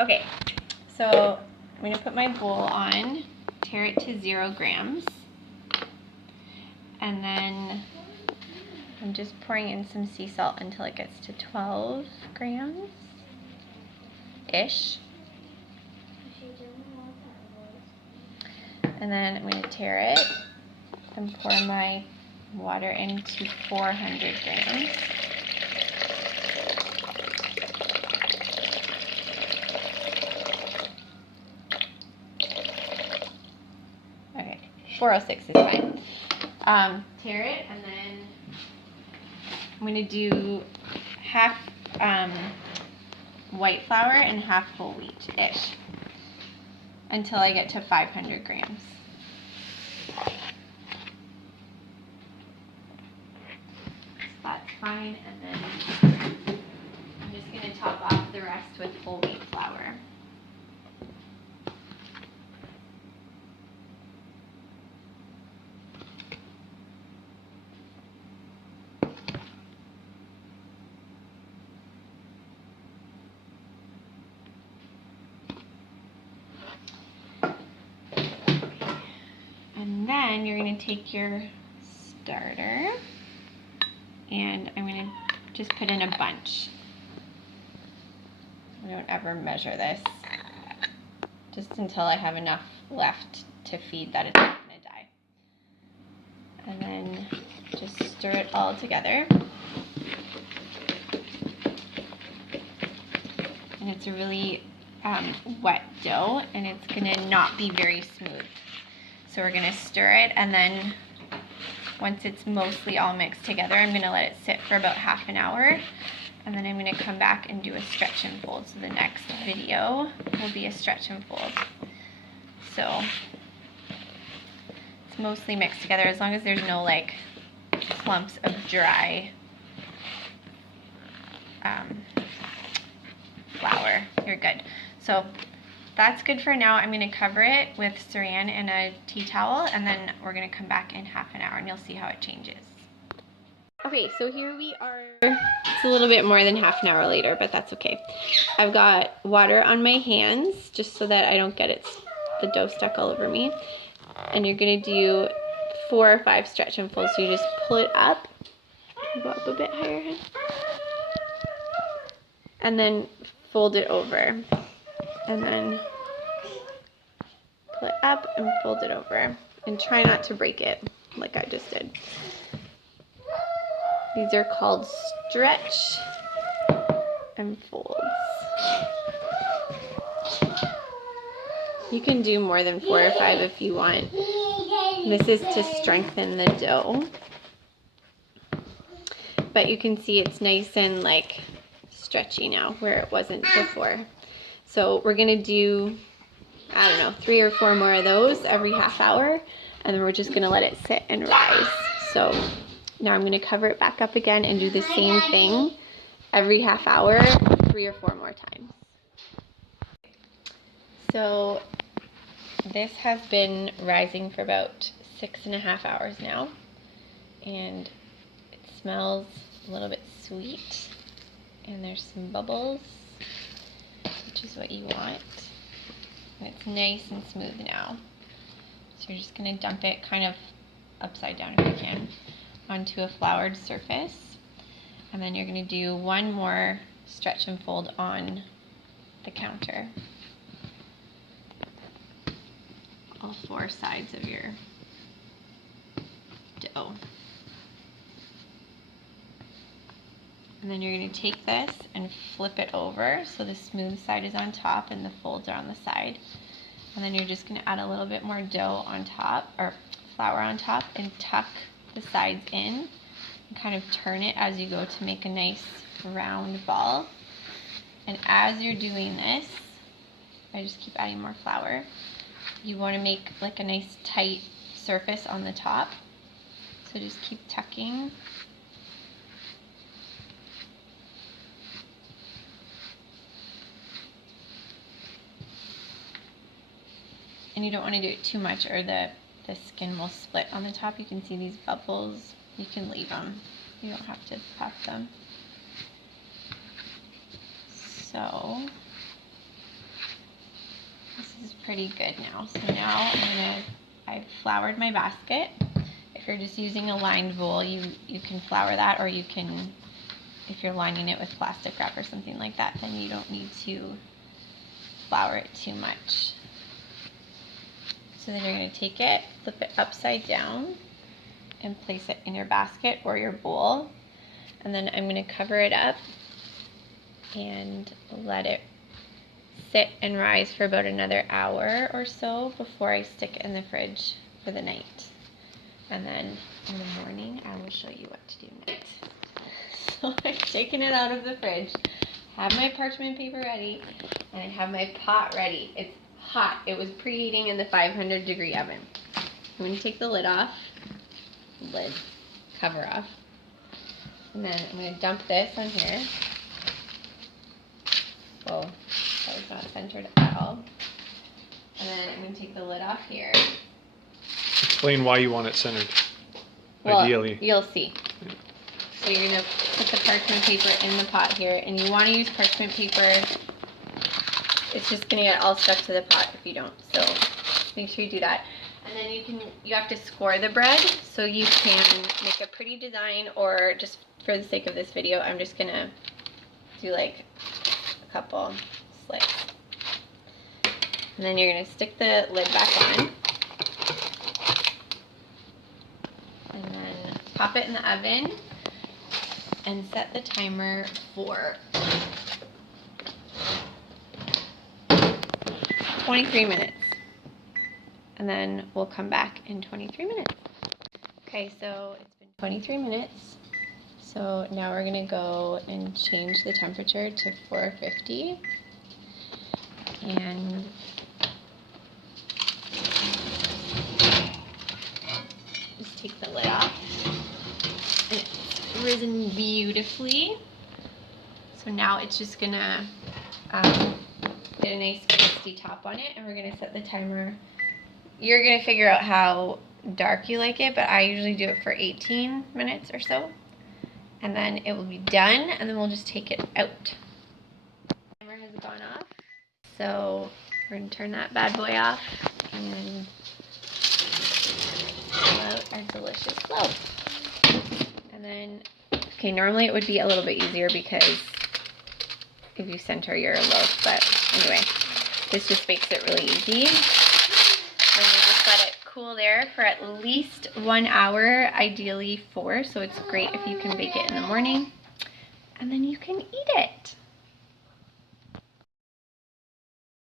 Okay, so I'm going to put my bowl on, tare it to 0 grams, and then I'm just pouring in some sea salt until it gets to 12 grams-ish. And then I'm going to tare it and pour my water into 400 grams. Okay, 406 is fine. Tare it, and then I'm going to do half white flour and half whole wheat-ish until I get to 500 grams. So that's fine, and then I'm just going to top off the rest with whole wheat flour. And then you're going to take your starter, and I'm going to just put in a bunch. I don't ever measure this, just until I have enough left to feed that it's not going to die. And then just stir it all together. And it's a really wet dough, and it's going to not be very smooth. So we're going to stir it, and then once it's mostly all mixed together, I'm going to let it sit for about half an hour, and then I'm going to come back and do a stretch and fold. So the next video will be a stretch and fold. So it's mostly mixed together, as long as there's no like clumps of dry flour, you're good. So that's good for now. I'm going to cover it with saran and a tea towel, and then we're going to come back in half an hour and you'll see how it changes. Okay, so here we are. It's a little bit more than half an hour later, but that's okay. I've got water on my hands just so that I don't get the dough stuck all over me. And you're going to do 4 or 5 stretch and folds. So you just pull it up. Go up a bit higher, hun. And then fold it over. And then pull it up and fold it over. And try not to break it like I just did. These are called stretch and folds. You can do more than 4 or 5 if you want. This is to strengthen the dough. But you can see it's nice and like stretchy now where it wasn't before. So we're going to do, I don't know, 3 or 4 more of those every half hour, and then we're just going to let it sit and rise. So now I'm going to cover it back up again and do the same thing every half hour, 3 or 4 more times. So this has been rising for about 6.5 hours now, and it smells a little bit sweet, and there's some bubbles, which is what you want. And it's nice and smooth now. So you're just going to dump it kind of upside down if you can onto a floured surface. And then you're going to do 1 more stretch and fold on the counter. All 4 sides of your dough. And then you're going to take this and flip it over so the smooth side is on top and the folds are on the side. And then you're just going to add a little bit more dough on top, or flour on top, and tuck the sides in and kind of turn it as you go to make a nice round ball. And as you're doing this, I just keep adding more flour. You want to make like a nice tight surface on the top. So just keep tucking. And you don't want to do it too much or the skin will split on the top. You can see these bubbles. You can leave them. You don't have to puff them. So pretty good now. So now I've floured my basket. If you're just using a lined bowl, you can flour that, or you can, if you're lining it with plastic wrap or something like that, then you don't need to flour it too much. So then you're going to take it, flip it upside down, and place it in your basket or your bowl. And then I'm going to cover it up and let it sit and rise for about another hour or so before I stick it in the fridge for the night. And then in the morning, I will show you what to do next. So I've taken it out of the fridge, have my parchment paper ready, and I have my pot ready. It's hot. It was preheating in the 500-degree oven. I'm going to take the lid off, cover off, and then I'm going to dump this on here. Whoa, that was not centered at all. And then I'm going to take the lid off here. Explain why you want it centered, well, ideally. You'll see. So you're going to put the parchment paper in the pot here, and you want to use parchment paper. It's just going to get all stuck to the pot if you don't, so make sure you do that. And then you have to score the bread, so you can make a pretty design, or just for the sake of this video, I'm just going to do like a couple slits. And then you're going to stick the lid back on. And then pop it in the oven and set the timer for 23 minutes. And then we'll come back in 23 minutes. Okay, so it's been 23 minutes. So now we're gonna go and change the temperature to 450. And just take the lid off. And it's risen beautifully. So now it's just gonna get a nice crispy top on it, and we're gonna set the timer. You're gonna figure out how dark you like it, but I usually do it for 18 minutes or so. And then it will be done, and then we'll just take it out. The timer has gone off. So we're gonna turn that bad boy off and then pull out our delicious loaf. And then, okay, normally it would be a little bit easier because if you center your loaf, but anyway, this just makes it really easy. And you just let it cool there for at least 1 hour, ideally 4, so it's great if you can bake it in the morning. And then you can eat it.